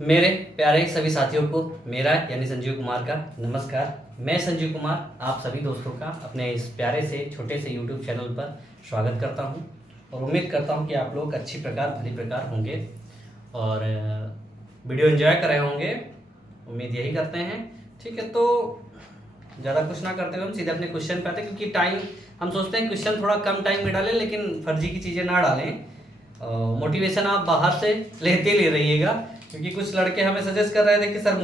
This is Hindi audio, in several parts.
मेरे प्यारे सभी साथियों को मेरा यानी संजीव कुमार का नमस्कार। मैं संजीव कुमार आप सभी दोस्तों का अपने इस प्यारे से छोटे से यूट्यूब चैनल पर स्वागत करता हूं और उम्मीद करता हूं कि आप लोग अच्छी प्रकार भली प्रकार होंगे और वीडियो एंजॉय कर रहे होंगे। उम्मीद यही करते हैं। ठीक है, तो ज़्यादा कुछ ना करते हुए हम सीधे अपने क्वेश्चन पे आते हैं, क्योंकि टाइम हम सोचते हैं क्वेश्चन थोड़ा कम टाइम में डालें, लेकिन फर्जी की चीज़ें ना डालें। मोटिवेशन आप बाहर से लेते ले रहिएगा, क्योंकि कुछ लड़के हमें सजेस्ट कर रहे थे कि सर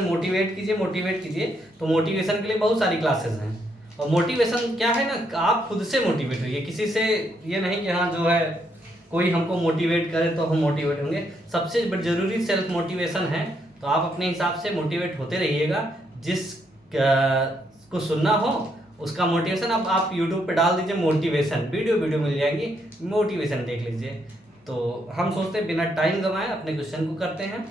मोटिवेट कीजिए। तो मोटिवेशन के लिए बहुत सारी क्लासेस हैं और मोटिवेशन क्या है ना, आप खुद से मोटिवेट होइए, किसी से ये नहीं कि हाँ जो है कोई हमको मोटिवेट करे तो हम मोटिवेट होंगे। सबसे जरूरी सेल्फ मोटिवेशन है, तो आप अपने हिसाब से मोटिवेट होते रहिएगा। जिस को सुनना हो उसका मोटिवेशन आप यूट्यूब पे डाल दीजिए, मोटिवेशन वीडियो मिल जाएंगी, मोटिवेशन देख लीजिए। तो हम सोचते हैं बिना टाइम गंवाए अपने क्वेश्चन को करते हैं।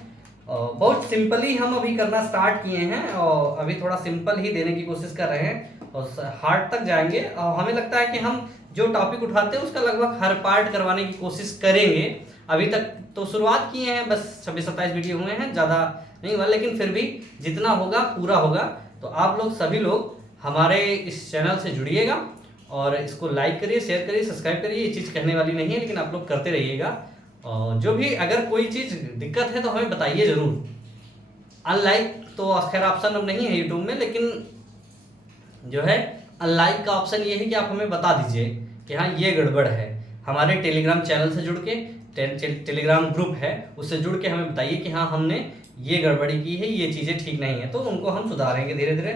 बहुत सिंपली हम अभी करना स्टार्ट किए हैं और अभी थोड़ा सिंपल ही देने की कोशिश कर रहे हैं और हार्ड तक जाएंगे। और हमें लगता है कि हम जो टॉपिक उठाते हैं उसका लगभग हर पार्ट करवाने की कोशिश करेंगे। अभी तक तो शुरुआत किए हैं, बस 26-27 वीडियो हुए हैं, ज़्यादा नहीं हुआ, लेकिन फिर भी जितना होगा पूरा होगा। तो आप लोग सभी लोग हमारे इस चैनल से जुड़िएगा और इसको लाइक करिए, शेयर करिए, सब्सक्राइब करिए। ये चीज़ कहने वाली नहीं है, लेकिन आप लोग करते रहिएगा। और जो भी अगर कोई चीज़ दिक्कत है तो हमें बताइए ज़रूर। अनलाइक तो खैर ऑप्शन अब नहीं है यूट्यूब में, लेकिन जो है अनलाइक का ऑप्शन ये है कि आप हमें बता दीजिए कि हाँ ये गड़बड़ है। हमारे टेलीग्राम चैनल से जुड़ के टेलीग्राम ग्रुप है, उससे जुड़ के हमें बताइए कि हाँ हमने ये गड़बड़ी की है, ये चीज़ें ठीक नहीं है, तो उनको हम सुधारेंगे धीरे धीरे।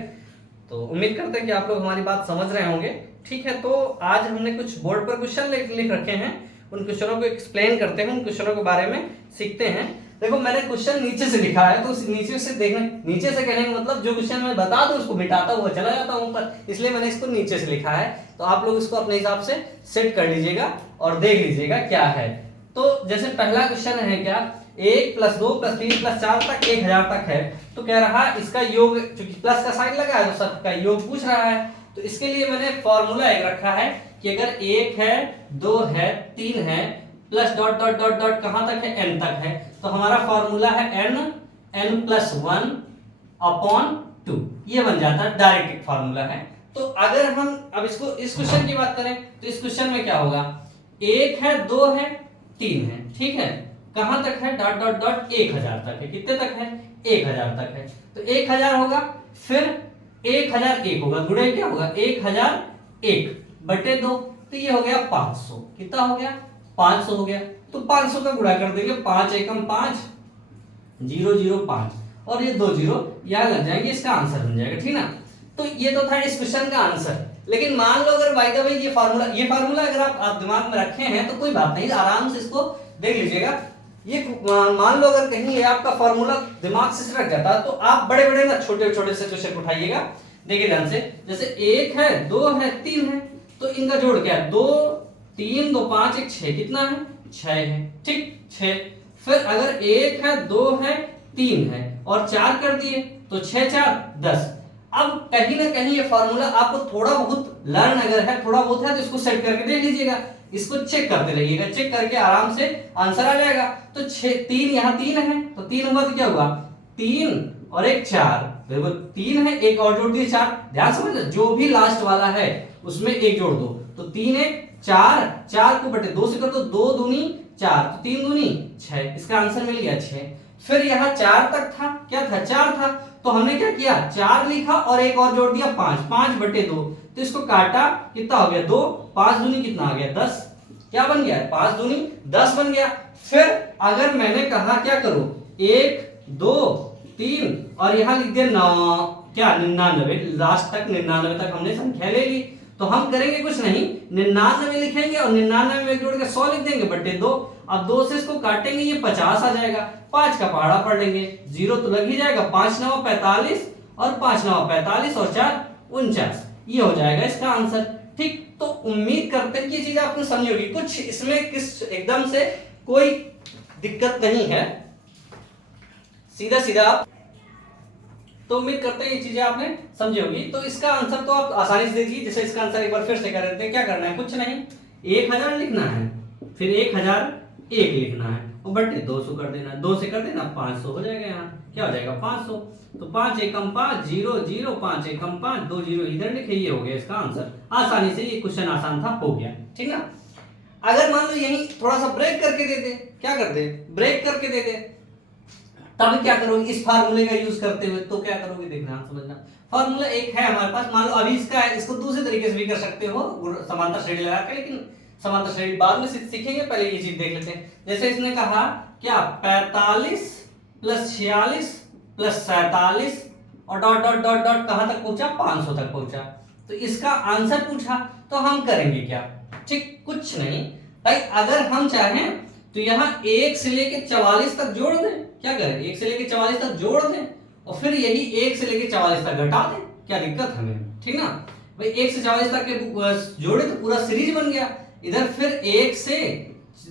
तो उम्मीद करते हैं कि आप लोग हमारी बात समझ रहे होंगे। ठीक है, तो आज हमने कुछ बोर्ड पर क्वेश्चन लिख रखे हैं, उन क्वेश्चनों को एक्सप्लेन करते हैं, उन क्वेश्चनों के बारे में सीखते हैं। देखो मैंने क्वेश्चन नीचे से लिखा है, तो नीचे से देखना, नीचे से कहने का मतलब जो क्वेश्चन मैं बता दूं उसको मिटाता हुआ चला जाता हूं ऊपर, इसलिए मैंने इसको नीचे से लिखा है। तो आप लोग इसको अपने हिसाब से सेट कर लीजिएगा और देख लीजिएगा क्या है। तो जैसे पहला क्वेश्चन है क्या, 1 + 2 + 3 + 4 तक 1000 तक है। तो कह रहा है इसका योग, क्योंकि प्लस का साइन लगा है तो सबका योग पूछ रहा है। तो इसके लिए मैंने फॉर्मूला एक रखा है कि अगर 1 है, 2 है, 3 है, plus dot dot dot dot कहां तक है, n तक है, तो हमारा फॉर्मूला है n + 1/2। ये बन जाता है, डायरेक्ट फॉर्मूला है। तो अगर हम अब इसको इस क्वेश्चन की बात करें तो इस क्वेश्चन में क्या होगा, 1 है, 2 है, 3 है, ठीक है, कहां तक है, डॉट डॉट डॉट 1000 तक है। कितने तक है, 1000 तक है। तो 1000 होगा, फिर 1001 होगा, गुणे क्या होगा, 1001/2, तो ये हो गया 500। कितना हो गया, 500 हो गया। तो 500 का गुणा कर देंगे, 5 एकम 5, 005 और ये 2 0 यहां लग जाएंगे, इसका आंसर बन जाएगा, ठीक ना। तो ये तो था इस क्वेश्चन का आंसर। लेकिन मान लो अगर बाय द वे ये फार्मूला अगर आप दिमाग में रखे हैं तो कोई बात नहीं, आराम से इसको देख लीजिएगा। ये मान लो अगर कहीं ये आपका फार्मूला दिमाग से रख जाता है तो आप बड़े बड़े ना छोटे छोटे से क्वेश्चन उठाइएगा। देखिए ध्यान से, जैसे 1 है, 2 है, 3 है, तो इनका जोड़ क्या है, 2 3 2 5 1 6, कितना है, 6 है, ठीक, 6। फिर अगर 1 है, 2 है, 3 है और 4 कर दिए तो 6 4 10। अब कहीं ना कहीं ये फार्मूला आपको थोड़ा बहुत लर्न अगर है, थोड़ा बहुत है, तो इसको सेट करके देख लीजिएगा, इसको चेक करते रहिएगा, चेक करके आराम से आंसर आ जाएगा। तो 3 यहाँ 3 है, तो 3 हुआ तो क्या हुआ, 3 और 1 4, देखो 3 है, एक और जोड़ दिए 4। ध्यान समझना, जो भी लास्ट वाला है उसमें एक जोड़ दो, तो 3 1 4, 4 को बटे 2 से कर दो, 2 दूनी 4, तो 3 दूनी 6, इसका आंसर मिल गया 6। फिर यहाँ 4 तक था, क्या था, 4 था, तो हमने क्या किया, 4 लिखा और एक और जोड़ दिया 5, 5/2, तो इसको काटा, कितना हो गया 2, 5 दूनी कितना आ गया 10, क्या बन गया, 5 दूनी 10 बन गया। फिर अगर मैंने कहा क्या करो, 1 2 3 और यहां लिख दिया 9, क्या 99, लास्ट तक 99 तक हमने संख्या ले ली। तो हम करेंगे कुछ नहीं, 99 लिखेंगे और 99 में जोड़ के 100 लिख देंगे बटे 2। अब 2 से इसको काटेंगे, ये 50 आ जाएगा, 5 का पहाड़ा पढ़ लेंगे, 0 तो लग ही जाएगा, 5 9 45 और 5 9 45 और 4 49, ये हो जाएगा इसका आंसर, ठीक। तो उम्मीद करते हैं कि ये चीज आपने समझी होगी, कुछ इसमें किस एकदम से कोई दिक्कत नहीं है, सीधा सीधा आप, तो उम्मीद करते हैं ये चीजें आपने समझी होगी। तो इसका आंसर तो आप आसानी से देखिए, जैसे इसका आंसर एक बार फिर से कर देते हैं। क्या करना है, कुछ नहीं, 1000 लिखना है, फिर 1001 लिखना है, और बटे 200 कर देना, 2 से कर देना 500 हो जाएगा। यहाँ क्या हो जाएगा 500, तो 5 एकम 5 0 0, 5 एकम 5 2 0 इधर लिखे, ये हो गया इसका आंसर। आसानी से ये क्वेश्चन आसान था, हो गया ठीक ना। अगर मान लो यही थोड़ा सा ब्रेक करके दे दे, क्या कर दे, ब्रेक करके दे दे, तब क्या करोगे इस फार्मूले का यूज करते हुए, तो क्या करोगे देखना समझना। फार्मूला एक है हमारे पास, मान लो अभी इसका है, इसको दूसरे तरीके से भी कर सकते हो समांतर श्रेणी लगा के, लेकिन समांतर श्रेणी बाद में सीखेंगे, पहले ये चीज देख लेते हैं। जैसे इसने कहा क्या 45 प्लस 46 प्लस 47 और डॉट डॉट डॉट डॉट कहां तक पहुंचा, 500 तक पहुंचा। तो इसका आंसर पूछा तो हम करेंगे क्या, ठीक कुछ नहीं भाई, अगर हम चाहें तो यहाँ 1 से लेके 44 तक जोड़ दें, क्या करें 1 से लेके 44 तक जोड़ दें और फिर यही 1 से लेके 44 तक घटा दें, क्या दिक्कत हमें, ठीक ना भाई। 1 से 44 तक के जोड़े तो पूरा सीरीज बन गया, इधर फिर 1 से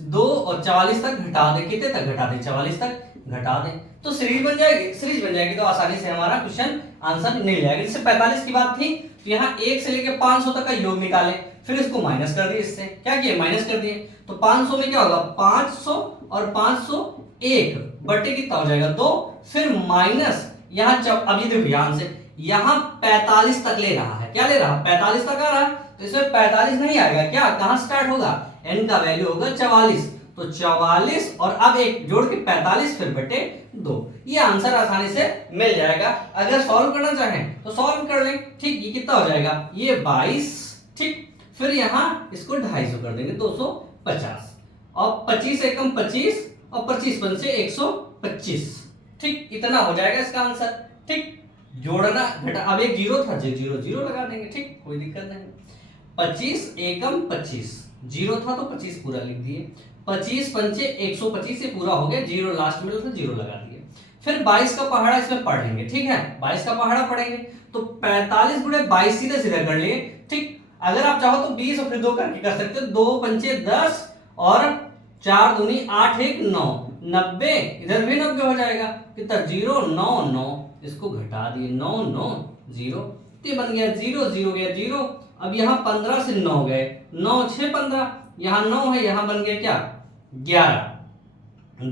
2 और 44 तक घटा दें, कितने तक घटा दें, 44 तक घटा दें, तो सीरीज बन जाएगी। सीरीज बन जाएगी तो आसानी से हमारा क्वेश्चन आंसर मिल जाएगा। जैसे 45 की बात थी तो यहाँ 1 से लेके 500 तक का योग निकाले, फिर इसको माइनस कर दिए, इससे क्या किए माइनस कर दिए, तो 500 में क्या होगा 500 और 501 बटे कितना हो जाएगा 2, फिर माइनस यहाँ अब ये देखो ध्यान से यहाँ 45 तक ले रहा है, क्या ले रहा है 45 तक आ रहा है, तो इसमें 45 नहीं आएगा, क्या कहां स्टार्ट होगा, n का वैल्यू होगा 44, तो 44 और अब एक जोड़ के 45 फिर बटे 2, ये आंसर आसानी से मिल जाएगा। अगर सॉल्व करना चाहें तो सॉल्व कर लें, ठीक ये कितना हो जाएगा ये 22, ठीक फिर यहाँ इसको 250 कर देंगे 250 और 25 एकम 25 और 25 पंचे 125, ठीक इतना हो जाएगा इसका आंसर, ठीक जोड़ना घटा, अब एक जीरो था जीरो जीरो लगा देंगे, ठीक कोई दिक्कत नहीं। 25 एकम 25 जीरो था तो 25 पूरा लिख दिए, 25 पंचे 125 से पूरा हो गया, जीरो लास्ट में तो जीरो लगा दिए। फिर 22 का पहाड़ा इसमें पढ़ लेंगे, ठीक है 22 का पहाड़ा पढ़ेंगे तो 45 गुणे 22 सीधे सीधे कर लिए, ठीक अगर आप चाहो तो 20 और फिर 2 करके कर सकते हो, 2 पंचे 10 और 4 दूनी 8 1 9 90, इधर भी 90 हो जाएगा, कितना 0 9 9, इसको घटा दिए 9 9 0, तो बन गया 0 0 गया 0, अब यहाँ 15 से 9 गए, 9 6 15, यहाँ 9 है, यहाँ बन गया क्या 11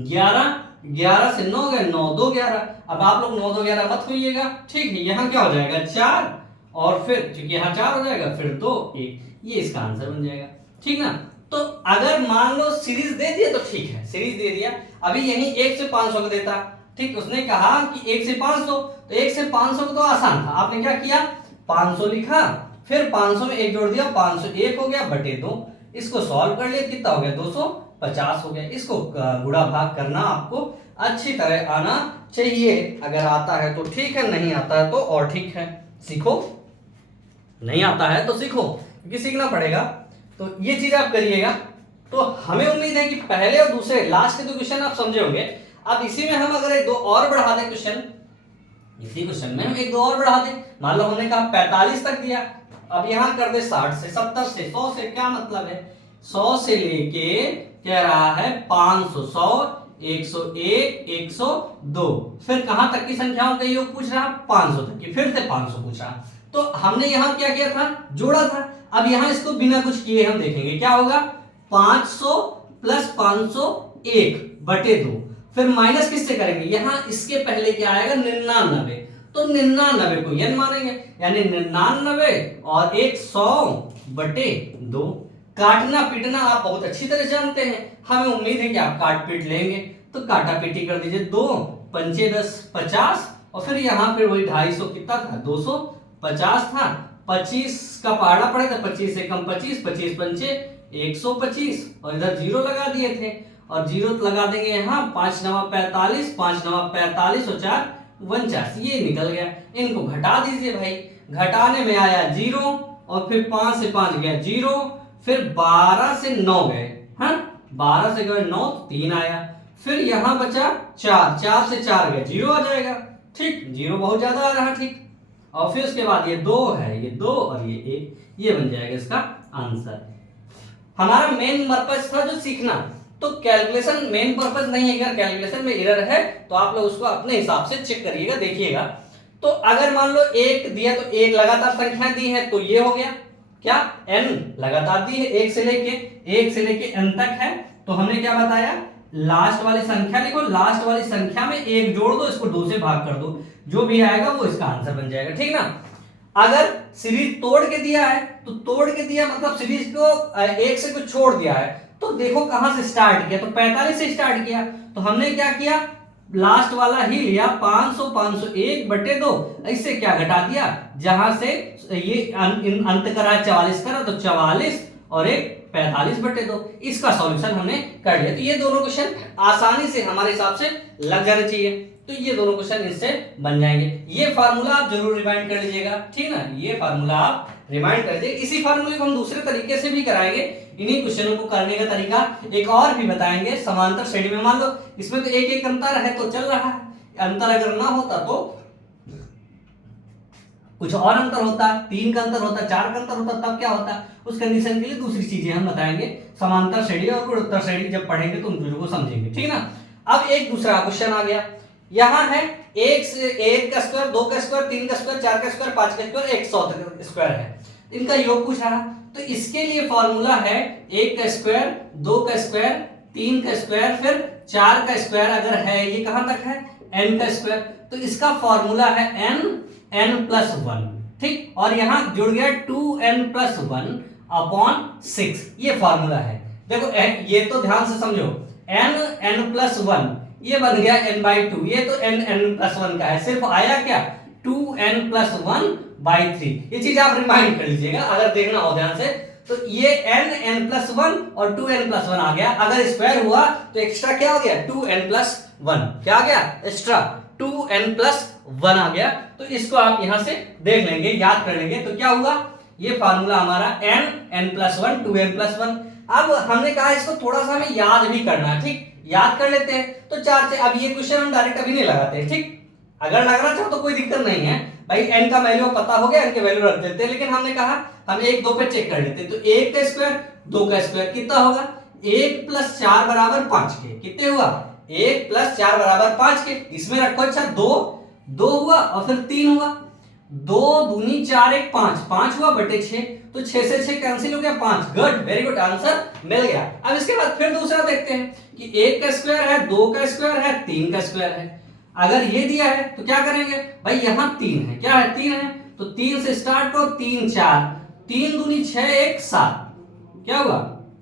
11 11 से 9 गए 9 2 11, अब आप लोग 9 2 11 मत होइएगा, ठीक है यहाँ क्या हो जाएगा 4 और फिर क्योंकि यहाँ 4 हो जाएगा फिर 2 1, ये इसका आंसर बन जाएगा, ठीक ना। तो अगर मान लो सीरीज दे दिया तो ठीक है, सीरीज दे दिया, अभी यही 1 से 500 को देता, ठीक उसने कहा कि 1 से 500, तो 1 से 500 को तो आसान था, आपने क्या किया 500 लिखा, फिर 500 में 1 जोड़ दिया 501 हो गया बटे 2, इसको सॉल्व कर लिया कितना हो गया 250 हो गया। इसको गुणा भाग करना आपको अच्छी तरह आना चाहिए, अगर आता है तो ठीक है, नहीं आता है तो और ठीक है, सीखो, नहीं आता है तो सीखो क्योंकि सीखना पड़ेगा, तो ये चीज आप करिएगा। तो हमें उम्मीद है कि पहले और दूसरे लास्ट के 2 क्वेश्चन आप समझे होंगे। अब इसी में हम अगर 1 2 और बढ़ा दें क्वेश्चन, इसी क्वेश्चन में हम 1 2 और बढ़ा दें, मान लो हमने कहा 45 तक दिया, अब यहां कर दे 60 से 70 से 100 से, क्या मतलब है 100 से लेके कह रहा है 500 100 101 102, फिर कहां तक की संख्याओं का योग पूछ रहा 500 तक की, फिर से 500 पूछ रहा, तो हमने यहां क्या किया था जोड़ा था। अब यहां इसको बिना कुछ किए हम देखेंगे क्या होगा 500 प्लस 501 बटे 2, फिर माइनस किससे करेंगे, यहां इसके पहले क्या आएगा 99, तो 99 को n मानेंगे, यानी 99 और 100 बटे 2। काटना पीटना आप बहुत अच्छी तरह जानते हैं, हमें उम्मीद है कि आप काट पीट लेंगे, तो काटा पीटी कर दीजिए, 2 पंचे 10 50 और फिर यहाँ पे वही 250 कितना था 250 था, 25 का पहाड़ा पड़े था, 25 से कम 25, 25 पंचे 125 और इधर 0 लगा दिए थे, और 0 लगा देंगे यहाँ 5 9 45, 5 9 45 और 4 49, ये निकल गया। इनको घटा दीजिए भाई, घटाने में आया 0 और फिर 5 से 5 गया 0, फिर 12 से 9 गए, हाँ 12 से गए 9 3 आया, फिर यहां बचा 4, 4 से 4 गए 0 आ जाएगा, ठीक 0 बहुत ज्यादा आ रहा, ठीक और फिर उसके बाद ये 2 है, ये 2 और ये 1, ये बन जाएगा इसका आंसर। हमारा मेन पर्पस था जो सीखना, तो कैलकुलेशन मेन पर्पस नहीं है, अगर कैलकुलेशन में एरर है तो आप लोग उसको अपने हिसाब से चेक करिएगा, देखिएगा। तो अगर मान लो 1 दिया तो 1 लगातार संख्या दी है, तो ये हो गया क्या n लगातार दी है, 1 से लेके n तक है, तो हमने क्या बताया लास्ट वाली संख्या लिखो, लास्ट वाली संख्या में 1 जोड़ दो, इसको 2 से भाग कर दो, जो भी आएगा वो इसका आंसर बन जाएगा, ठीक ना। अगर सीरीज तोड़ के दिया है तो तोड़ के दिया मतलब सीरीज को 1 से कुछ छोड़ दिया है, तो देखो कहां से स्टार्ट किया, तो 45 से स्टार्ट किया, तो हमने क्या किया, लास्ट वाला ही लिया 500, 501 बटे 2, इससे क्या घटा दिया, जहां से ये अंत करा 44 करा तो 44 और एक 45 बटे 2, इसका सॉल्यूशन हमने कर लिया। तो ये दोनों क्वेश्चन आसानी से हमारे हिसाब से लग जाने चाहिए, तो ये दोनों क्वेश्चन इससे बन जाएंगे। ये फार्मूला आप जरूर रिमाइंड कर लीजिएगा, ठीक ना, ये फार्मूला आप रिमाइंड कर लीजिए। इसी फार्मूले को हम दूसरे तरीके से भी कराएंगे, इन्हीं क्वेश्चनों को करने का तरीका एक और भी बताएंगे समांतर श्रेणी में। मान लो इसमें तो एक एक अंतर है तो चल रहा है, अंतर अगर ना होता तो कुछ और अंतर होता, 3 का अंतर होता, 4 का अंतर होता, तब क्या होता, उस कंडीशन के लिए दूसरी चीजें हम बताएंगे समांतर श्रेणी और गुणोत्तर श्रेणी जब पढ़ेंगे तो उन चीजों को समझेंगे, ठीक ना। अब एक दूसरा क्वेश्चन आ गया, यहां है 1 का स्क्वायर, 2 का स्क्वायर, 3 का स्क्वायर, 4 का स्क्वायर, 5 का स्क्वायर, 100 का स्क्वायर है, इनका योग पूछा है। तो इसके लिए फॉर्मूला है 1 का स्क्वायर, 2 का स्क्वायर, 3 का स्क्वायर, फिर 4 का स्क्वायर अगर है, ये कहां तक है n का स्क्वायर, तो इसका फॉर्मूला है n+1, ठीक, और यहां जुड़ गया 2n+1/6, ये फॉर्मूला है। देखो ये तो ध्यान से समझो, n+1 ये बन गया n/2, ये तो n+1 का है, सिर्फ आया क्या 2n+1/3, ये चीज आप रिमाइंड कर लीजिएगा अगर देखना हो ध्यान से। तो ये n+1 और 2n+1 आ गया, अगर स्क्वायर हुआ तो एक्स्ट्रा क्या हो गया 2n+1, क्या आ गया एक्स्ट्रा 2n+1 आ गया। तो इसको आप यहां से देख लेंगे, याद कर लेंगे, तो क्या हुआ, ये फार्मूला हमारा n+1 2n+1। अब हमने कहा इसको थोड़ा सा हमें याद भी करना है, ठीक, याद कर लेते हैं। तो 4 से अब ये क्वेश्चन हम डायरेक्ट अभी नहीं लगाते, ठीक, अगर लगाना चाहो तो कोई दिक्कत नहीं है भाई, n का वैल्यू पता हो गया, n के वैल्यू रख देते हैं, लेकिन हमने कहा हम 1 2 पे चेक कर लेते हैं। तो 1 का स्क्वायर 2 का स्क्वायर कितना होगा, 1 + 4 = 5 के, कितने हुआ 1 + 4 = 5 के, इसमें रखो अच्छा 2 हुआ और फिर 3 हुआ, 2 दूनी 4 1 5 हुआ बटे 6, तो 6 से 6 कैंसिल हो गया 5, गुड, वेरी गुड, आंसर मिल गया। अब इसके बाद फिर दूसरा देखते हैं कि 1 का स्क्वायर है, 2 का स्क्वायर है, 3 का स्क्वायर है, अगर ये दिया है तो क्या करेंगे भाई, यहां 3 है, क्या है 3 है, तो 3 से स्टार्ट करो, 3 4, 3 दूनी 6 1 7, क्या हुआ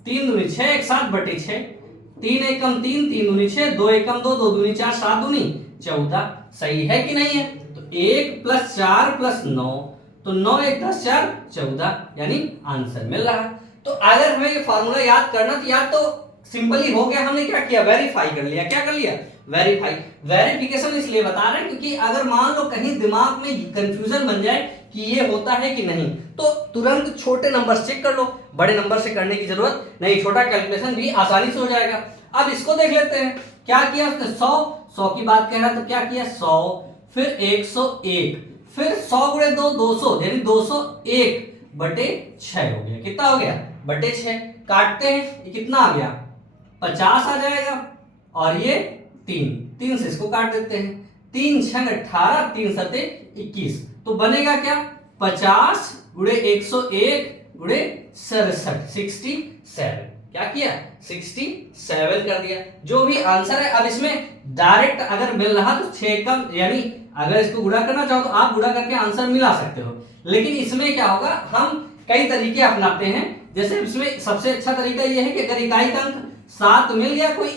3 दूनी 6 1 7 बटे 6, 3 एकम 3, 3 दूनी 6, 2 एकम 2, 2 दूनी 4, 7 दूनी 14, सही है कि नहीं है। तो 1 + 4 + 9, तो 9 1 10 4 14, यानी आंसर मिल रहा है। तो अगर हमें ये फार्मूला याद करना, तो याद तो सिंपली हो गया, हमने क्या किया वेरीफाई कर लिया, क्या कर लिया वेरीफाई। वेरिफिकेशन इसलिए बता रहे हैं क्योंकि अगर मान लो कहीं दिमाग में कंफ्यूजन बन जाए कि ये होता है कि नहीं, तो तुरंत छोटे नंबर चेक कर लो, बड़े नंबर से करने की जरूरत नहीं, छोटा कैलकुलेशन भी आसानी से हो जाएगा। अब इसको देख लेते हैं, क्या किया उसने 100 की बात कह रहा तो क्या किया 100, फिर 101, फिर 100 × 2 200, यानी 201 बटे 6 हो गया, कितना हो गया बटे 6, काटते हैं ये कितना आ गया 50 आ जाएगा, और ये 3 से इसको काट देते हैं, 3 6 18, 3 7 21, तो बनेगा क्या 50 × 101 × 67, 67, क्या किया 67 कर दिया, जो भी आंसर है। अब इसमें डायरेक्ट अगर मिल रहा तो 6 कम, यानी अगर इसको गुणा करना चाहो तो आप गुणा करके आंसर मिला सकते हो, लेकिन इसमें क्या होगा हम कई तरीके अपनाते हैं। जैसे इसमें सबसे अच्छा तरीका यह है कि अगर इकाई का अंक 7 मिल गया कोई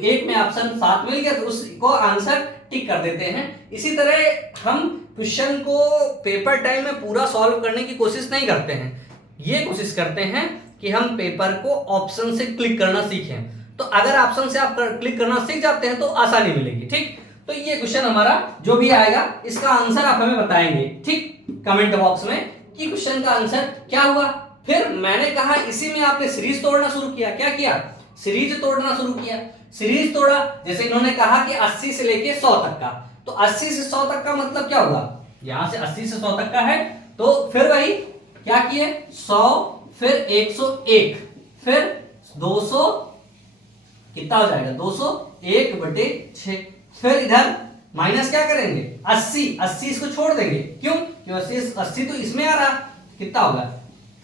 एक में ऑप्शन 7 मिल गया तो उसको आंसर टिक कर देते हैं। इसी तरह हम क्वेश्चन को पेपर टाइम में पूरा सॉल्व करने की कोशिश नहीं करते हैं, ये कोशिश करते हैं कि हम पेपर को ऑप्शन से क्लिक करना सीखें। तो अगर ऑप्शन से आप क्लिक करना सीख जाते हैं तो आसानी मिलेगी, ठीक। तो ये क्वेश्चन हमारा जो भी आएगा इसका आंसर आप हमें बताएंगे, ठीक, कमेंट बॉक्स में कि क्वेश्चन का आंसर क्या हुआ। फिर मैंने कहा इसी में आपने सीरीज तोड़ना शुरू किया, क्या किया सीरीज तोड़ना शुरू किया, सीरीज तोड़ा। जैसे इन्होंने कहा कि 80 से लेके 100 तक का, तो 80 से 100 तक का मतलब क्या हुआ, यहां से 80 से 100 तक का है, तो फिर वही क्या किए 100, फिर 101, फिर 200, कितना हो जाएगा 201 बटे 6, फिर इधर माइनस क्या करेंगे 80 इसको छोड़ देंगे, क्यों क्योंकि 80 तो इसमें आ रहा, कितना होगा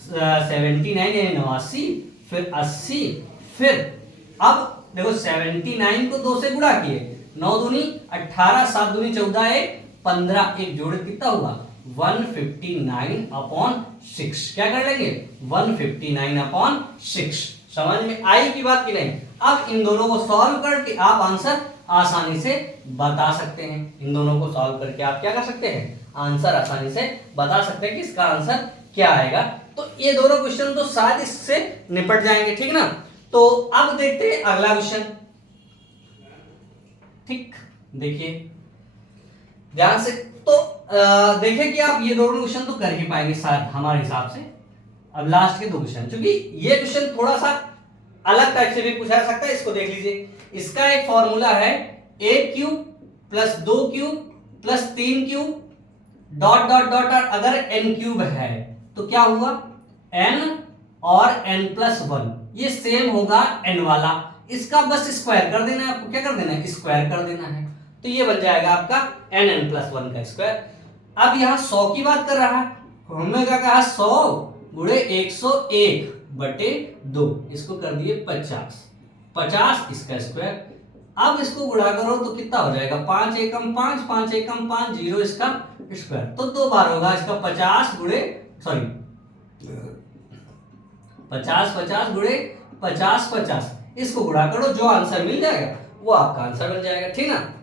79 यानी 89, फिर 80, फिर अब देखो 79 को 2 से गुणा किए, 9 दूनी 18, 7 दूनी 14, 15, एक जोड़े कितना हुआ 159/6। क्या कर लेंगे 159/6। समझ में आई की बात की नहीं। अब इन दोनों को सॉल्व करके आप आंसर आसानी से बता सकते हैं। इन दोनों को सॉल्व करके आप क्या कर सकते हैं, आंसर आसानी से बता सकते हैं कि इसका आंसर क्या आएगा। तो ये दोनों क्वेश्चन तो शायद इससे निपट जाएंगे, ठीक ना। तो अब देखते हैं अगला क्वेश्चन। ठीक, देखिए ध्यान से। तो देखिए कि आप ये दोनों क्वेश्चन तो कर ही पाएंगे शायद हमारे हिसाब से। अब लास्ट के दो क्वेश्चन, क्योंकि ये क्वेश्चन थोड़ा सा अलग टाइप से भी पूछा जा सकता है, इसको देख लीजिए। इसका एक फॉर्मूला है a³ + 2³ + 3³ डॉट डॉट डॉट अगर n³ है तो क्या हुआ n और n+1, ये सेम होगा n वाला, इसका बस स्क्वायर कर देना है आपको। क्या कर देना है, स्क्वायर कर देना है। तो ये बन जाएगा आपका n(n+1) का स्क्वायर। अब यहाँ 100 की बात कर रहा है, हमने क्या कहा 100 गुणे 101/2, इसको कर दिए 50, 50 इसका स्क्वायर। अब इसको गुणा करो तो कितना हो जाएगा 5 एकम 5, 5 एकम 5, 0 इसका स्क्वायर। तो 2 बार होगा इसका 50 गुणे 50 इसको गुणा करो, जो आंसर मिल जाएगा वो आपका आंसर बन जाएगा, ठीक ना।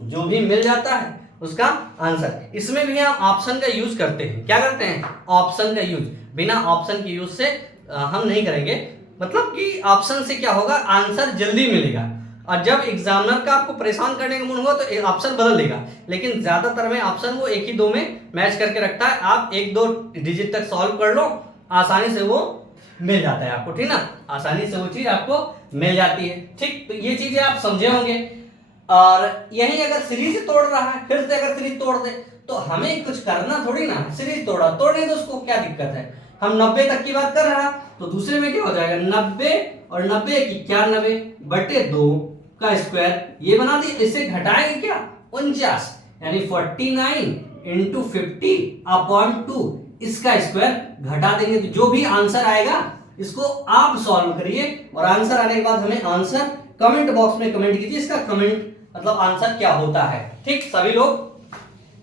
जो भी मिल जाता है उसका आंसर। इसमें भी हम ऑप्शन का यूज करते हैं। क्या करते हैं, ऑप्शन का यूज। बिना ऑप्शन के यूज से हम नहीं करेंगे, मतलब कि ऑप्शन से क्या होगा आंसर जल्दी मिलेगा। और जब एग्जामिनर का आपको परेशान करने का मन हुआ तो ऑप्शन बदल देगा, लेकिन ज्यादातर में ऑप्शन वो 1 ही 2 में मैच करके रखता है। आप 1-2 डिजिट तक सॉल्व कर लो, आसानी से वो मिल जाता है आपको, ठीक ना। आसानी से वो चीज आपको मिल जाती है, ठीक। तो ये चीजें आप समझे होंगे। और यही अगर सीरीज तोड़ रहा है, फिर से अगर सीरीज तोड़ दे तो हमें कुछ करना थोड़ी ना। सीरीज तोड़ने तो उसको क्या दिक्कत है। हम 90 तक की बात कर रहा तो दूसरे में क्या हो जाएगा 90 और 90 91/2 का स्क्वायर, ये बना दिए। इससे घटाएंगे क्या 49, यानी 49 × 50/2 इसका स्क्वायर घटा देंगे। तो जो भी आंसर आएगा इसको आप सॉल्व करिए, और आंसर आने के बाद हमें आंसर कमेंट बॉक्स में कमेंट कीजिए, इसका कमेंट मतलब आंसर क्या होता है, ठीक सभी लोग।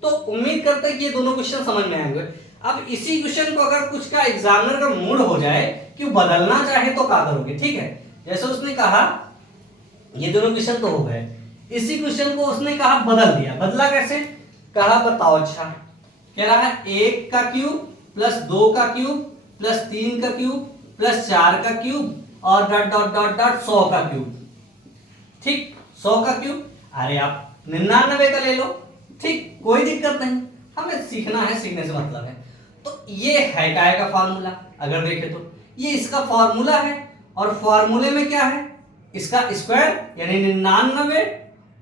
तो उम्मीद करते हैं कि ये दोनों क्वेश्चन समझ में आएंगे। अब इसी क्वेश्चन को अगर कुछ का एग्जामिनर का मूड हो जाए कि बदलना चाहे तो क्या करोगे, ठीक है। जैसे उसने कहा ये दोनों क्वेश्चन तो हो गए, इसी क्वेश्चन को उसने कहा बदल दिया। बदला कैसे, कहा बताओ। अच्छा कह रहा है 1 का क्यूब + 2 का क्यूब + 3 का क्यूब + 4 का क्यूब और डॉट डॉट डॉट डॉट 100 का क्यूब, ठीक 100 का क्यूब। अरे आप 99 का ले लो, ठीक कोई दिक्कत नहीं, हमें सीखना है, सीखने से मतलब है। तो ये है काय का फार्मूला, अगर देखें तो ये इसका फार्मूला है। और फार्मूले में क्या है, इसका स्क्वायर यानी 99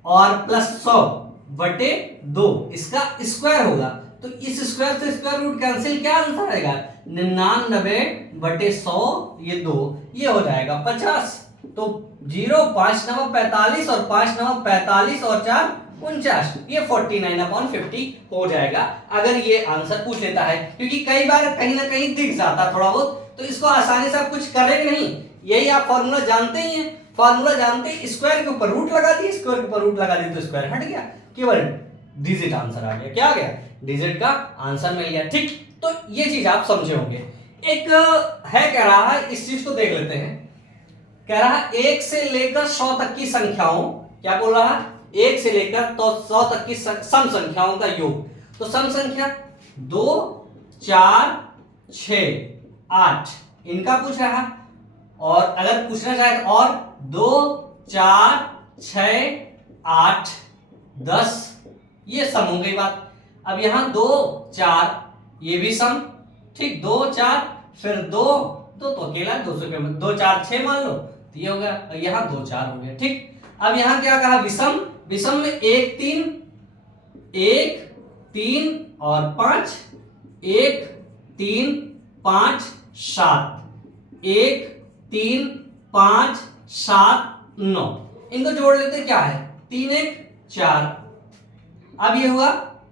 और +100/2 इसका स्क्वायर होगा। तो इस स्क्वायर से स्क्वायर रूट कैंसिल, क्या आंसर आएगा 99/100, ये 2, ये हो जाएगा 50। तो 0 5 9 45 और 5 9 45 और 4 49, ये 49/50 हो जाएगा अगर ये आंसर पूछ लेता है। क्योंकि कई बार कहीं ना कहीं दिख जाता थोड़ा बहुत, तो इसको आसानी से आप कुछ करेंगे नहीं। यही आप फॉर्मूला जानते ही हैं, फॉर्मूला जानते ही स्क्वायर के ऊपर रूट लगा दिए, स्क्वायर के ऊपर रूट लगा दिए तो स्क्वायर हट गया, केवल डिजिट आंसर आ गया। क्या आ गया, डिजिट का आंसर मिल गया, ठीक। तो ये चीज आप समझे होंगे। एक है कह रहा है, इस चीज को देख लेते हैं। कह रहा है 1 से लेकर 100 तक की संख्याओं, क्या बोल रहा है 1 से लेकर तो 100 तक की सम संख्याओं का योग। तो सम संख्या 2 4 6 8 इनका पूछ रहा है। और अगर पूछना चाहे तो और 2 4 6 8 10, ये सम हो गई बात। अब यहां 2 4 ये भी सम, ठीक 2 4 फिर 2 तो अकेला 200 के 2 4 6 मान लो, तो ये हो गया। यहां 2 4 हो गया, ठीक। अब यहां क्या कहा विषम, विषम में 1 3 और 5, 1 3 5 7, 1 3 5 7 9, इनको जोड़ लेते क्या है 3 1 4। अब ये हुआ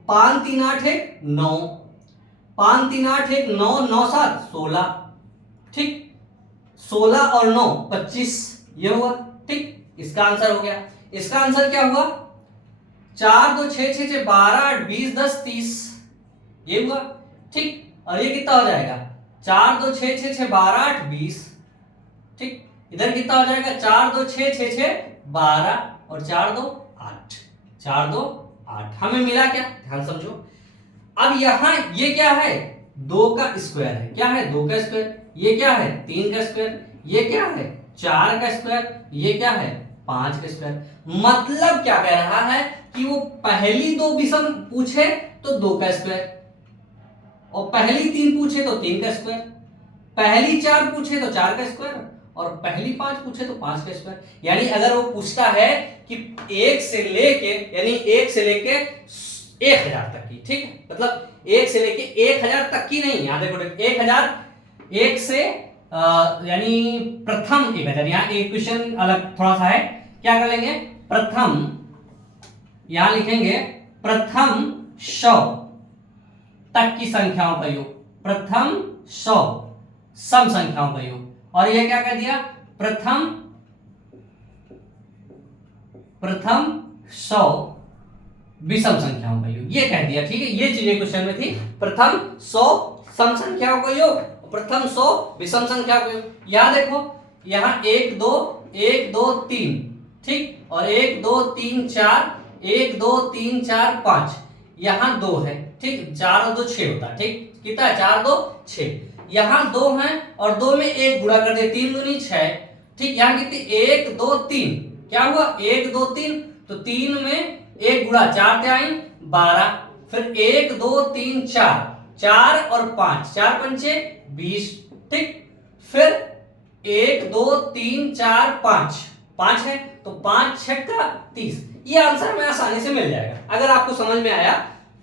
5 3 8 1 9, 5 3 8 1 9 9 7 16, ठीक 16 और 9 25, ये हुआ, ठीक। इसका आंसर हो गया। इसका आंसर क्या हुआ? 4 2 6 6 6 12 8 20 10 30 ये हुआ। ठीक, और ये कितना हो जाएगा? 4 2 6 6 6 12 8 20। ठीक, इधर कितना हो जाएगा? 4 2 6 6 6 12 और 4 2 8। 4 2 8 हमें मिला क्या? ध्यान समझो। अब यहां ये क्या है? 2 का स्क्वायर है। क्या है? 2 का स्क्वायर। ये क्या है? 3 का स्क्वायर। ये क्या है? 4 का स्क्वायर। ये क्या है? 5 का स्क्वायर। मतलब क्या कह रहा है कि वो पहली 2 विषम पूछे तो 2 का स्क्वायर, और पहली 3 पूछे तो 3 का स्क्वायर, पहली 4 पूछे तो 4 का स्क्वायर, और पहली 5 पूछे तो 5 का स्क्वायर। यानी अगर वो पूछता है कि 1 से लेके, यानी 1 से लेके 1000 तक की, ठीक है, मतलब 1 से लेके 1000 तक की नहीं, यहां देखो 1000, 1 से यानी प्रथम 1000। यहां एक क्वेश्चन अलग थोड़ा सा है, क्या कर लेंगे? प्रथम, यहां लिखेंगे प्रथम 100 तक की संख्याओं का योग, प्रथम 100 सम संख्याओं का योग। और यह क्या कर दिया? प्रथम 100 विषम संख्याओं का योग, ये कह दिया। ठीक है, ये चीजें क्वेश्चन में थी। प्रथम 100 सम संख्याओं का योग, प्रथम 100 विषम संख्याओं का योग। यहां देखो, यहां 1 2 1 2 3, ठीक, और 1 2 3 4, 1 2 3 4 5, यहां 2 है, ठीक, 4 और 2 6 होता है। ठीक, कितना है? 4 2 6। यहां 2 है और 2 में 1 गुणा कर दे, 3 दूनी 6। ठीक, यहां कितनी? 1 2 3, क्या हुआ? 1 2 3, तो 3 में 1 गुणा 4 थे आई 12, फिर 1 2 3 4, 4 और 5, 4 पंचे 20। ठीक, फिर 1 2 3 4 5, 5 है तो 5 छक्का 30। ये आंसर हमें आसानी से मिल जाएगा अगर आपको समझ में आया।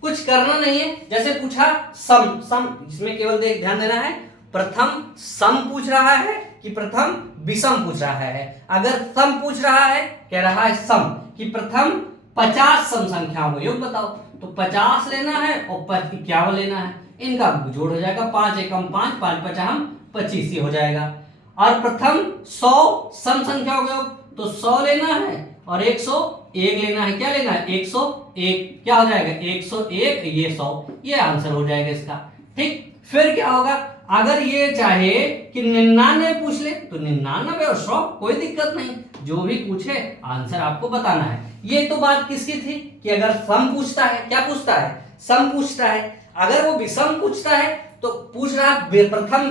कुछ करना नहीं है। जैसे पूछा सम, सम इसमें केवल ध्यान देना है, प्रथम सम पूछ रहा है कि प्रथम विषम पूछ रहा है। अगर सम पूछ रहा है, कह रहा है सम कि प्रथम 50 सम संख्याओं का योग बताओ, तो 50 लेना है और 51 लेना है, इनका जोड़ हो जाएगा 5 एकम 5, 5 50 25 ही हो जाएगा। और प्रथम 100 सम संख्याओं का योग, तो 100 लेना है और 101 लेना है। क्या लेना है? 101, क्या हो जाएगा? 101, ये 100, ये आंसर हो जाएगा इसका। ठीक, फिर क्या होगा? अगर ये चाहे कि 99 पूछ ले तो 99 और 100 कोई दिक्कत नहीं, जो भी पूछे आंसर आपको बताना है। ये तो बात किसकी थी कि अगर सम पूछता है, क्या पूछता है? सम पूछता है। अगर वो विषम पूछता है तो पूछ रहा है प्रथम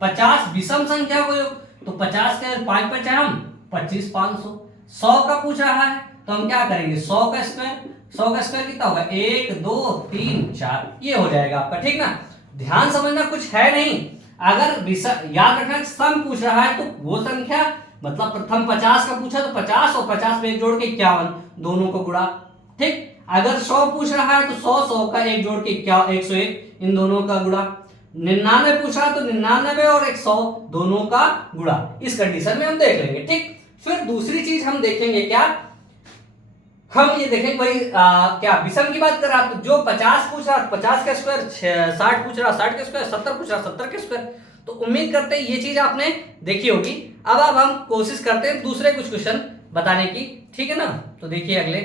50 विषम संख्या को योग, तो 50 के 5 50 25 500। 100 का पूछ रहा है तो हम क्या करेंगे? 100 का स्क्वायर, 100 का स्क्वायर कितना होगा? 1 2 3 4, ये हो जाएगा आपका। ठीक ना, ध्यान समझना, कुछ है नहीं। अगर याद रखना सम पूछ रहा है तो वो संख्या, मतलब प्रथम 50 का पूछा तो 50 और 50 में एक जोड़ के 51, दोनों को गुणा। ठीक, अगर 100 पूछ रहा है तो 100 100 का एक जोड़ के 101, इन दोनों का गुणा। 99 पूछ रहा है तो 99 और 100 दोनों का गुणा। इस कंडीशन में हम देख लेंगे। ठीक, फिर दूसरी चीज हम देखेंगे, क्या हम ये देखेंगे भाई क्या विषम की बात कर रहा, तो जो 50 पूछ रहा 50 का स्क्वायर, 60 पूछ रहा 60 का स्क्वायर, 70 पूछ रहा 70 का स्क्वायर। तो उम्मीद करते हैं ये चीज आपने देखी होगी। अब हम कोशिश करते हैं दूसरे कुछ क्वेश्चन बताने की। ठीक है ना, तो देखिए अगले,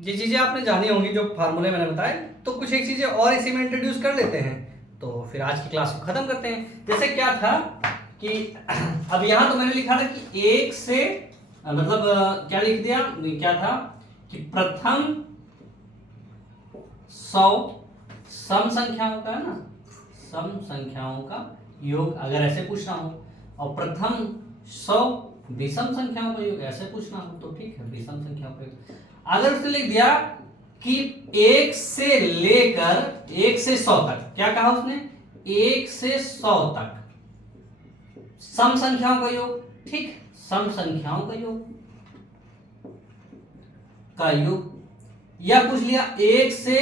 ये चीजें आपने जानी होंगी जो फार्मूले मैंने बताए, तो कुछ एक चीजें और इसी में इंट्रोड्यूस कर लेते हैं, तो फिर आज की क्लास को खत्म करते हैं। जैसे क्या था कि अब यहां तो मैंने लिखा था कि 1 से मतलब क्या लिख दिया, क्या था कि प्रथम 100 सम संख्याओं का, है ना, सम संख्याओं का योग अगर ऐसे पूछना हो, और प्रथम 100 विषम संख्याओं का योग ऐसे पूछना हो, तो ठीक है, विषम संख्याओं का योग। अगर उसने लिख दिया कि 1 से लेकर 1 से 100 तक, क्या कहा उसने? 1 से 100 तक सम संख्याओं का योग, ठीक, सम संख्याओं का योग, या पूछ लिया 1 से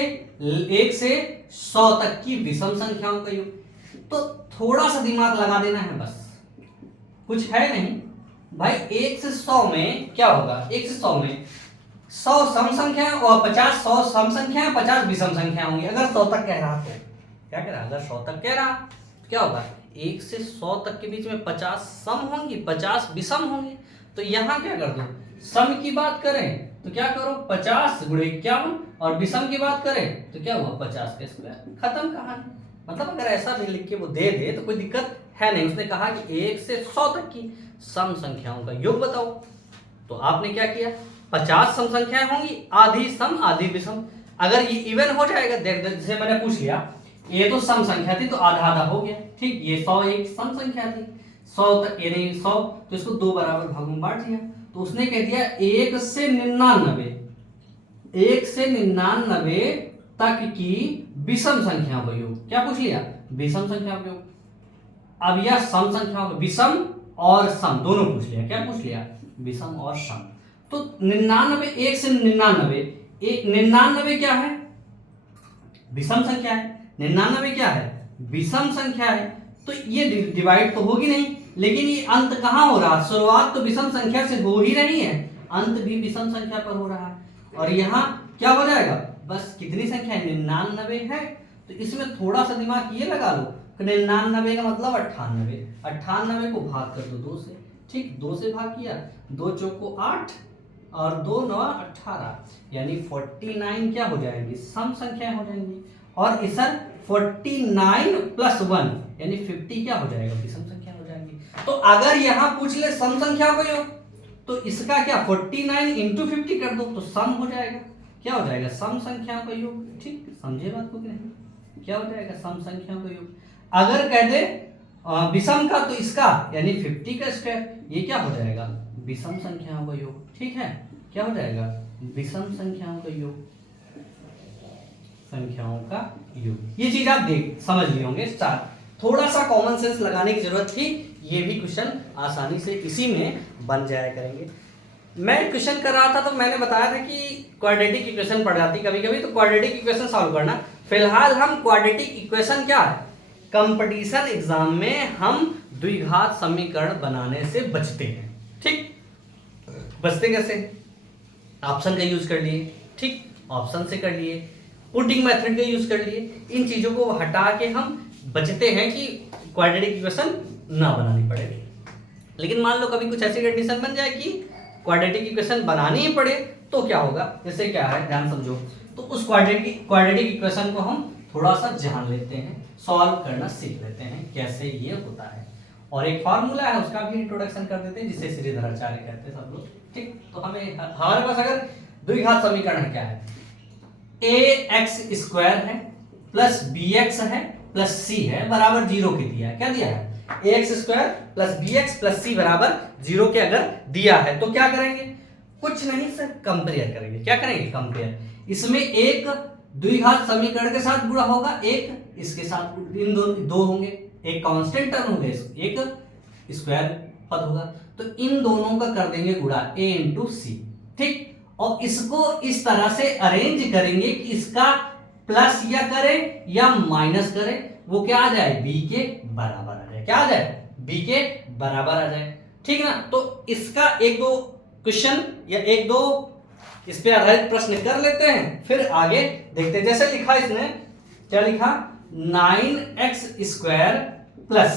100 तक की विषम संख्याओं का योग, तो थोड़ा सा दिमाग लगा देना है बस, कुछ है नहीं भाई। 1 से 100 में क्या होगा? 1 से 100 में 100 सम संख्या और 50 100 सम संख्या 50 विषम संख्या होंगी। अगर 100 तक कह रहा तो क्या कह रहा? अगर 100 तक कह रहा तो क्या होगा? 1 से 100 तक के बीच में 50 सम होंगी, 50 विषम होंगे। तो यहाँ क्या कर दो, सम की बात करें तो क्या करो 50 गुणे 51, और विषम की बात करें तो क्या हुआ 50 का स्क्वायर, खत्म कहानी। मतलब अगर ऐसा भी लिख के वो दे दे तो कोई दिक्कत है नहीं। उसने कहा कि 1 से 100 तक की सम संख्याओं का योग बताओ, तो आपने क्या किया, 50 सम संख्याएं होंगी, आधी सम आधी विषम। अगर ये इवन हो जाएगा, देख जैसे मैंने पूछ लिया, ये तो सम संख्या थी तो आधा आधा हो गया, ठीक। ये 100 एक सम संख्या थी, 100 तक यानी 100, तो इसको 2 बराबर भागों में बांट दिया। तो उसने कह दिया 1 से 99, 1 से 99 तक की विषम संख्याओं का योग। क्या पूछ लिया, विषम संख्याओं का योग। अब यह सम संख्याओं का विषम और सम दोनों पूछ लिया। क्या पूछ लिया, विषम और सम। तो 99, 1 से 99, 99 क्या है, विषम संख्या है, 99 क्या है, विषम संख्या है। तो ये डिवाइड तो होगी नहीं, लेकिन ये अंत कहाँ हो रहा, शुरुआत तो विषम संख्या से हो ही रही है, अंत भी विषम संख्या पर हो रहा है। और यहाँ क्या हो जाएगा, बस कितनी संख्या है, 99 है। तो इसमें थोड़ा सा दिमाग ये लगा लो, 99 का मतलब 98, 98 को भाग कर दो 2 से, ठीक। 2 से भाग किया, 2 चौको 8 और 2 9 18, यानी 49 क्या हो जाएंगी, सम संख्याएं हो जाएंगी। और इधर 49 प्लस 1 यानी 50 क्या हो जाएगा, विषम संख्या हो जाएंगी। तो अगर यहाँ पूछ ले सम संख्या को योग, तो इसका क्या 49 इंटू 50 कर दो तो सम हो जाएगा। क्या हो जाएगा, सम संख्याओं का योग, ठीक। समझे बात को कि नहीं, क्या हो जाएगा, सम संख्याओं का योग। अगर कह दे विषम का, तो इसका यानी 50 का स्क्वायर, ये क्या हो जाएगा, विषम संख्याओं का योग, ठीक है। क्या हो जाएगा, विषम संख्याओं का योग, संख्याओं का योग। ये चीज आप देख समझ लिए होंगे। थोड़ा सा कॉमन सेंस लगाने की जरूरत थी, ये भी क्वेश्चन आसानी से इसी में बन जाया करेंगे। मैं क्वेश्चन कर रहा था तो मैंने बताया था कि क्वाड्रेटिक इक्वेशन पढ़ जाती कभी कभी, तो क्वाड्रेटिक इक्वेशन सॉल्व करना। फिलहाल हम क्वाड्रेटिक इक्वेशन क्या है, कंपटीशन एग्जाम में हम द्विघात समीकरण बनाने से बचते हैं, ठीक। बचते कैसे, ऑप्शन का यूज कर लिए, ठीक, ऑप्शन से कर लिए, पुटिंग मेथड का यूज कर लिए। इन चीजों को हटा के हम बचते हैं कि क्वाड्रेटिक इक्वेशन ना बनानी पड़े। लेकिन मान लो कभी कुछ ऐसी कंडीशन बन जाए कि क्वाड्रेटिक इक्वेशन बनानी ही पड़े, तो क्या होगा, जैसे क्या है ध्यान समझो। तो उस क्वाड्रेटिक इक्वेशन को हम थोड़ा सा जान लेते हैं, सॉल्व करना सीख लेते हैं कैसे ये होता है। और एक फार्मूला है, उसका भी इंट्रोडक्शन कर देते हैं, जिसे श्रीधराचार्य कहते हैं सब लोग, ठीक। तो हमें हमारे पास अगर द्विघात समीकरण क्या है, ax² है प्लस bx है प्लस c है बराबर 0 के दिया है। क्या दिया है, ax² plus bx plus c बराबर 0 के अगर दिया है तो क्या करेंगे, कुछ नहीं सर, कंपेयर करेंगे। क्या करेंगे, कंपेयर। इसमें एक द्विघात समीकरण के साथ गुणा होगा, एक इसके साथ, इन दो होंगे, एक कांस्टेंट टर्म होगा, एक स्क्वायर पद होगा। तो इन दोनों का कर देंगे गुणा, a इंटू सी, ठीक। और इसको इस तरह से अरेंज करेंगे कि इसका प्लस या करें या माइनस करें, वो क्या आ जाए, b के बराबर आ जाए। क्या आ जाए, b के बराबर आ जाए, ठीक ना। तो इसका एक दो क्वेश्चन या एक दो इस पे आधारित प्रश्न कर लेते हैं, फिर आगे देखते हैं। जैसे लिखा इसने, क्या लिखा, 9x² प्लस,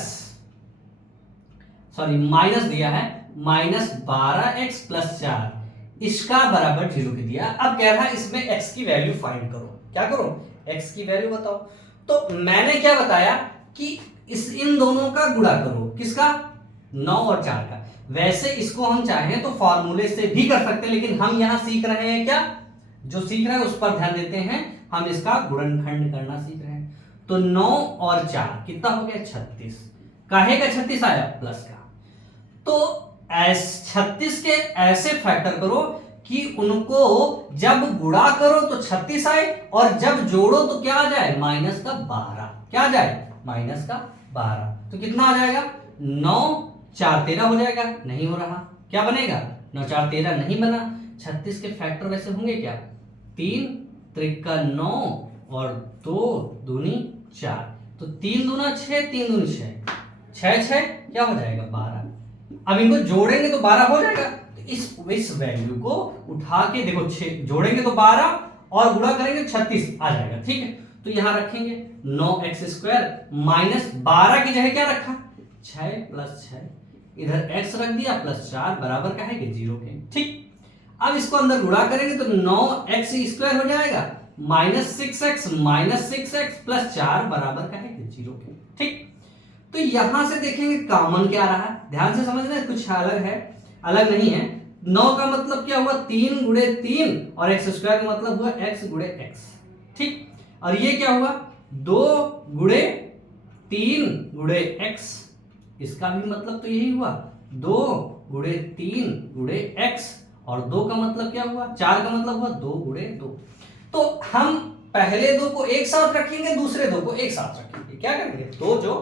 सॉरी माइनस दिया है, माइनस 12x प्लस 4, इसका बराबर 0 के दिया। अब कह रहा है इसमें x की वैल्यू फाइंड करो। क्या करो, x की वैल्यू बताओ। तो मैंने क्या बताया कि इन दोनों का गुणा करो, किसका, 9 और 4 का। वैसे इसको हम चाहें तो फॉर्मूले से भी कर सकते हैं, लेकिन हम यहां सीख रहे हैं क्या, जो सीख रहे हैं उस पर ध्यान देते हैं, हम इसका गुणनखंड करना सीख रहे हैं। तो 9 और 4 कितना हो गया, 36। काहे का 36 आया, प्लस का। तो 36 के ऐसे फैक्टर करो कि उनको जब गुणा करो तो 36 आए, और जब जोड़ो तो क्या आ जाए, माइनस का 12। क्या आ जाए, माइनस का 12। तो कितना आ जाएगा, 9 4 13 हो जाएगा, नहीं हो रहा। क्या बनेगा, 9 4 13 नहीं बना। 36 के फैक्टर वैसे होंगे क्या, 3 त्रिका 9 और 2 दूनी 4, तो 3 दूना 6, 3 दूनी 6, 6 6 क्या हो जाएगा, 12। अब इनको जोड़ेंगे तो 12 हो जाएगा। तो इस वैल्यू को उठा के देखो, 6 जोड़ेंगे तो 12 और गुणा करेंगे 36 आ जाएगा, ठीक है। तो यहाँ रखेंगे 9x² माइनस 12 की जगह क्या रखा 6 + 6, इधर x रख दिया प्लस 4 बराबर का है कि 0 के। ठीक, अब इसको अंदर गुणा करेंगे तो 9x² हो जाएगा -6x प्लस 4 बराबर का है कि 0 के। ठीक, तो यहां से देखेंगे कॉमन क्या रहा, ध्यान से समझना, कुछ अलग है, अलग नहीं है। 9 का मतलब क्या हुआ 3 × 3 और x² का मतलब हुआ x × x। ठीक, और ये क्या हुआ 2 × 3 × x, इसका भी मतलब तो यही हुआ 2 × 3 × x, और 2 का मतलब क्या हुआ 4 का मतलब हुआ 2 × 2। तो हम पहले 2 को एक साथ रखेंगे, दूसरे 2 को एक साथ रखेंगे। क्या करेंगे, दो जो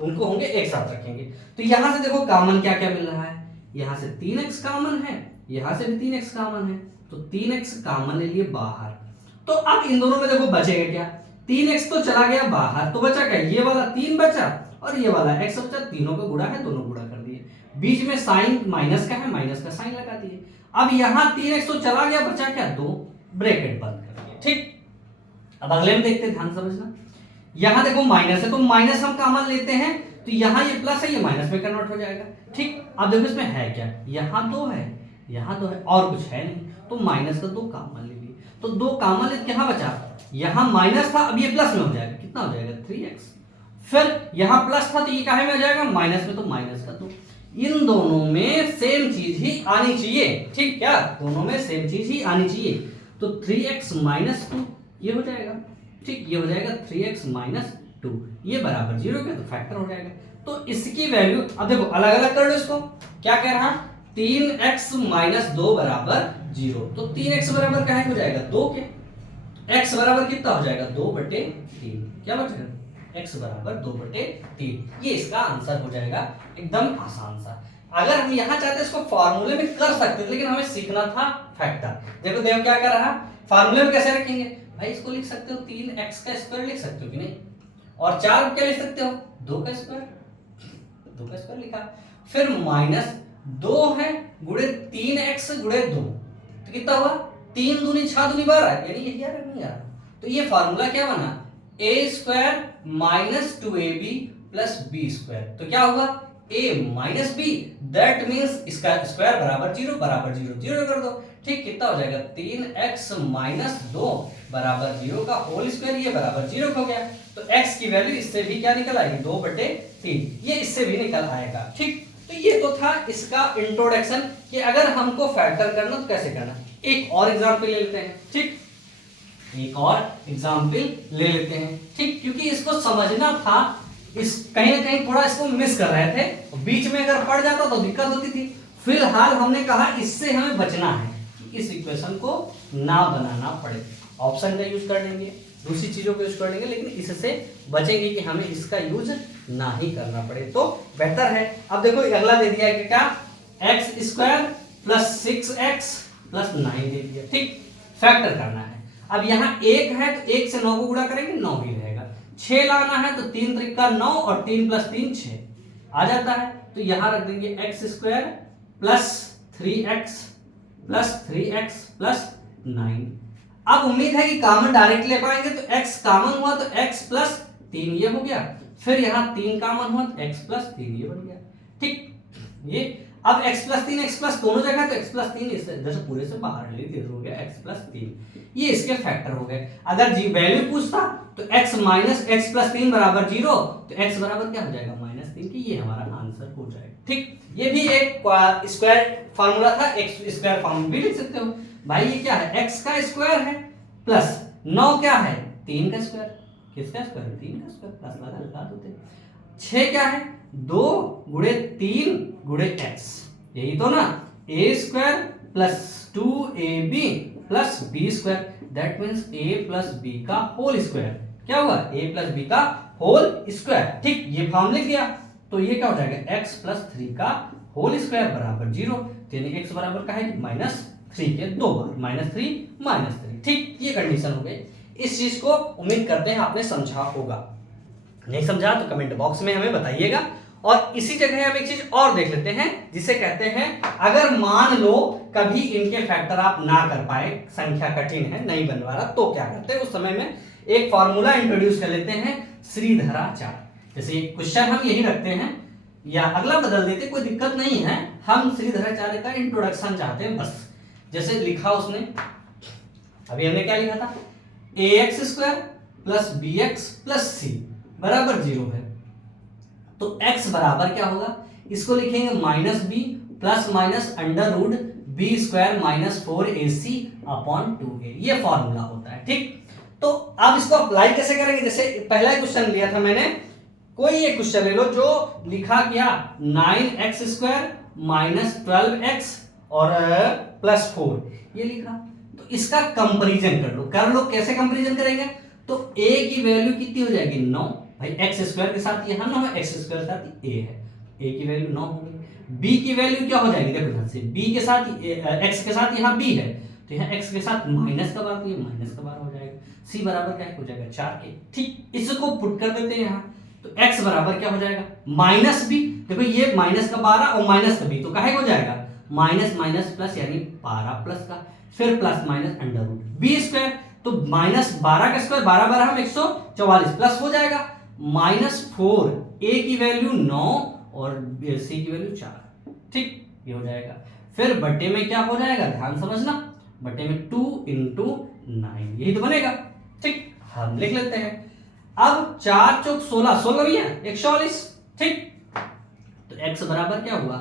उनको होंगे एक साथ रखेंगे। तो यहां से देखो कॉमन क्या क्या मिल रहा है, यहां से 3x कॉमन है, यहां से भी 3x कॉमन है, तो 3x कॉमन ले लिए बाहर। तो अब इन दोनों में देखो बचेगा क्या, 3x तो चला गया बाहर, तो बचा क्या, ये वाला 3 बचा और ये वाला x बचा। तीनों का गुणा है, दोनों गुणा कर दिए, बीच में साइन माइनस का है, माइनस का साइन लगा दिए। अब यहां 3x तो चला गया, बचा क्या 2, ब्रैकेट बंद कर दिए। ठीक, अब अगले में देखते हैं, ध्यान समझना। यहां देखो माइनस है तो माइनस हम कॉमन लेते हैं, तो यहां ये प्लस है, ये माइनस में कन्वर्ट हो जाएगा। ठीक, अब देखो इसमें है क्या, यहां 2 है, यहां 2 है और कुछ है नहीं, तो माइनस का 2 कॉमन ले लिए। तो 2 कॉमन ले, क्या बचा, यहां माइनस था, अब ये प्लस में हो जाएगा, कितना हो जाएगा 3x। फिर यहां प्लस था तो ये काहे में आ जाएगा, माइनस में, तो माइनस का 2। इन दोनों में सेम चीज ही आनी चाहिए। ठीक, क्या दोनों में सेम चीज ही आनी चाहिए, तो 3x - 2 ये हो जाएगा। ठीक, ये हो जाएगा 3x - 2, ये बराबर 0 के, तो फैक्टर हो जाएगा। तो इसकी वैल्यू अब देखो अलग अलग कर लो इसको, क्या कह रहा 3x - 2 बराबर 0, तो 3x बराबर क्या हो जाएगा 2 के, x बराबर कितना हो जाएगा 2/3, क्या बचेगा x बराबर 2/3, ये इसका आंसर हो जाएगा, एकदम आसान सा। अगर हम यहाँ चाहते इसको फार्मूले में कर सकते थे, लेकिन हमें सीखना था फैक्टर। देखो देव क्या कर रहा, फार्मूले में कैसे रखेंगे भाई, इसको लिख सकते हो 3x² लिख सकते हो कि नहीं, और 4 क्या लिख सकते हो 2 का स्क्वायर लिखा, फिर -2 है गुणे 3x गुणे 2, तो कितना हुआ 3 दूनी 6 दूनी 12, यानी यही आ रहा नहीं आ रहा। तो ये फार्मूला क्या बना, a² - 2ab + b², तो क्या हुआ a - b, दैट मींस इसका स्क्वायर बराबर 0 बराबर 0 0 कर दो। ठीक, कितना हो जाएगा 3x - 2 बराबर 0 का होल स्क्वायर, ये बराबर 0 हो गया। तो x की वैल्यू इससे भी क्या निकल आएगी 2/3, ये इससे भी निकल आएगा। ठीक, तो ये तो था इसका इंट्रोडक्शन कि अगर हमको फैक्टर करना तो कैसे करना। एक और एग्जांपल ले लेते हैं। ठीक, एक और एग्जांपल ले लेते हैं। ठीक, क्योंकि इसको समझना था, इस कहीं ना कहीं थोड़ा इसको मिस कर रहे थे, बीच में अगर पड़ जाता तो दिक्कत होती थी। फिलहाल हमने कहा इससे हमें बचना है, इस इक्वेशन को ना बनाना पड़े, ऑप्शन का यूज कर लेंगे, दूसरी चीजों को यूज कर लेंगे, लेकिन इससे बचेंगे कि हमें इसका यूज ना ही करना पड़े, तो बेहतर है। अब देखो अगला दे दिया है कि क्या x² + 6x + 9 दे दिया। ठीक, फैक्टर करना है। अब यहाँ 1 है तो 1 से 9 को गुणा करेंगे 9 ही रहेगा, 6 लाना है तो 3 × 3 = 9 और 3 + 3 6 आ जाता है। तो यहाँ रख देंगे x² + 3x + 9। अब उम्मीद है कि कॉमन डायरेक्ट ले पाएंगे, तो x कॉमन हुआ तो x + 3 ये हो गया, फिर यहाँ 3 कॉमन हुआ तो x + 3 ये बन गया। ठीक, ये अब x + 3 x + दोनों जगह, तो x + 3 इधर से पूरे से बाहर ले लिया, हो गया x + 3, ये इसके फैक्टर हो गए। अगर जी वैल्यू पूछता तो x - x + 3 बराबर 0, तो x बराबर क्या हो जाएगा -3 की, ये हमारा आंसर हो जाएगा। ठीक, ये भी एक स्क्वायर फार्मूला था, x स्क्वायर फार्मूला भी लिख सकते हो भाई। ये क्या है x का स्क्वायर है प्लस 9 क्या है 3 का स्क्वायर, किसका स्क्वायर 3 का स्क्वायर, प्लस लगा देते। 6 क्या है 2 × 3 × x, यही तो ना, a² + 2ab + b², that means a + b का होल स्क्वायर। क्या हुआ a + b का होल स्क्वायर। ठीक, ये फॉर्म लिख दिया, तो ये क्या हो जाएगा x + 3 का होल स्क्वायर बराबर 0, यानी x बराबर का है -3 के 2 बार, -3 -3। ठीक, ये कंडीशन हो गई। इस चीज को उम्मीद करते हैं आपने समझा होगा, नहीं समझा तो कमेंट बॉक्स में हमें बताइएगा। और इसी जगह हम एक चीज और देख लेते हैं, जिसे कहते हैं अगर मान लो कभी इनके फैक्टर आप ना कर पाए, संख्या कठिन है नहीं बन पा रहा, तो क्या करते हैं उस समय में एक फॉर्मूला इंट्रोड्यूस कर लेते हैं श्रीधराचार्य। जैसे क्वेश्चन हम यही रखते हैं या अगला बदल देते, कोई दिक्कत नहीं है, हम श्रीधराचार्य का इंट्रोडक्शन चाहते हैं बस। जैसे लिखा उसने, अभी हमने क्या लिखा था, ax² plus bx plus c बराबर 0 है, तो x बराबर क्या होगा, इसको लिखेंगे -b plus minus under root b² minus 4ac upon 2a, ये फॉर्मूला होता है। ठीक, तो अब इसको अप्लाई कैसे करेंगे, जैसे पहला क्वेश्चन लिया था मैंने, कोई एक क्वेश्चन ले लो जो लिखा क्या 9x² माइनस 12x और प्लस 4, ये लिखा, तो इसका कंपैरिजन कर लो। कैसे कंपैरिजन करेंगे, तो a की वैल्यू कितनी हो जाएगी 9, भाई x² के साथ यहाँ 9 है, x² के साथ a है, a की वैल्यू 9 हो गई। b की वैल्यू क्या हो जाएगी, देखो ध्यान से, b के साथ x के साथ यहाँ b है, तो यहाँ x के साथ माइनस का बार, ये माइनस का बार हो जाएगा, c बराबर क्या हो जाएगा 4 के। ठीक, इसको पुट कर देते हैं यहाँ, तो x बराबर क्या हो जाएगा -b, देखो ये माइनस का 12 और माइनस का b, तो काहे हो जाएगा माइनस माइनस प्लस, यानी 12 प्लस का, फिर plus minus under root b², तो -12 का स्क्वायर 12 12 हम 144 प्लस हो जाएगा -4, a की वैल्यू 9 और c की वैल्यू 4। ठीक, ये हो जाएगा, फिर बट्टे में क्या हो जाएगा, ध्यान समझना, बट्टे में 2 × 9, यही तो बनेगा। ठीक, हम लिख लेते हैं, अब 4 चौक 16, 16 भी है 144। ठीक, तो x बराबर क्या हुआ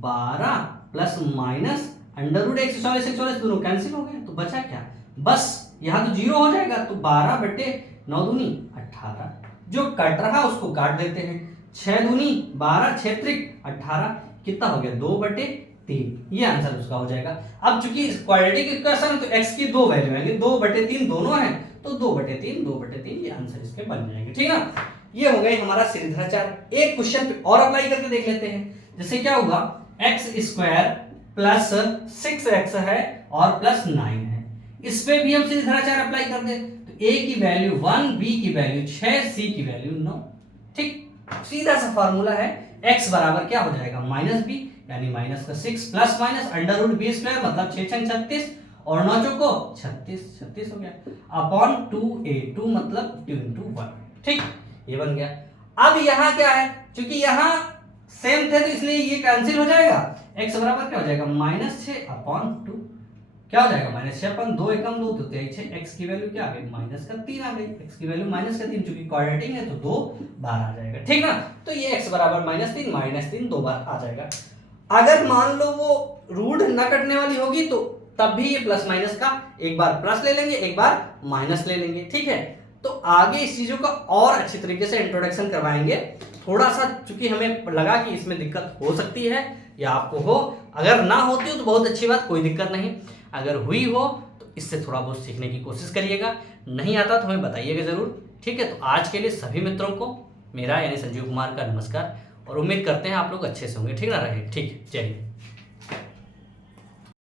12 प्लस माइनस अंडर रूट 144, 144 दोनों कैंसिल हो गए, तो बचा क्या, बस यहाँ तो 0 हो जाएगा, तो 12 बटे 9 दूनी 18, जो कट रहा उसको काट देते हैं, 6 दूनी 12, 6 त्रिक 18, कितना हो गया 2/3, ये आंसर उसका हो जाएगा। अब चूंकि क्वाड्रेटिक इक्वेशन तो x की 2 वैल्यू आएंगे, 2/3 दोनों है, तो 2/3 ये आंसर इसके बन जाएंगे। ठीक है ना, ये हो गई हमारा श्रीधराचार्य। एक क्वेश्चन पे और अप्लाई करके देख लेते हैं, जैसे क्या होगा x² प्लस 6x है और प्लस 9 है, इस पे भी हम श्रीधराचार्य अप्लाई कर दे, तो a की वैल्यू 1, b की वैल्यू 6, c की वैल्यू 9। ठीक, सीधा सा फार्मूला है, x बराबर क्या हो जाएगा -b, यानी माइनस का 6 plus minus under root b² मतलब 6 6 36 और 9 चौको 36, 36 हो गया, अपॉन 2a, 2 मतलब 2 × 1। ठीक, ये बन गया। अब यहाँ क्या है, क्योंकि यहाँ सेम थे तो इसलिए ये कैंसिल हो जाएगा, x बराबर क्या हो जाएगा -6 अपॉन 2, क्या हो जाएगा -6 अपन 2 एकम 2 तो 6, x की वैल्यू क्या आ गई -3 आ गई, x की वैल्यू -3, चूंकि क्वाड्रेटिक है तो 2 बार आ जाएगा। ठीक ना, तो ये x बराबर -3 2 बार आ जाएगा। अगर मान लो वो रूट न कटने वाली होगी तो तब भी ये प्लस माइनस का एक बार प्लस ले लेंगे, एक बार माइनस ले लेंगे। ठीक है, तो आगे इस चीजों का और अच्छी तरीके से इंट्रोडक्शन करवाएंगे। थोड़ा सा चूंकि हमें लगा कि इसमें दिक्कत हो सकती है या आपको हो, अगर ना होती हो तो बहुत अच्छी बात, कोई दिक्कत नहीं, अगर हुई हो तो इससे थोड़ा बहुत सीखने की कोशिश करिएगा, नहीं आता तो हमें बताइएगा जरूर। ठीक है, तो आज के लिए सभी मित्रों को मेरा यानी संजीव कुमार का नमस्कार, और उम्मीद करते हैं आप लोग अच्छे से होंगे। ठीक ना रहे, ठीक, जय हिंद।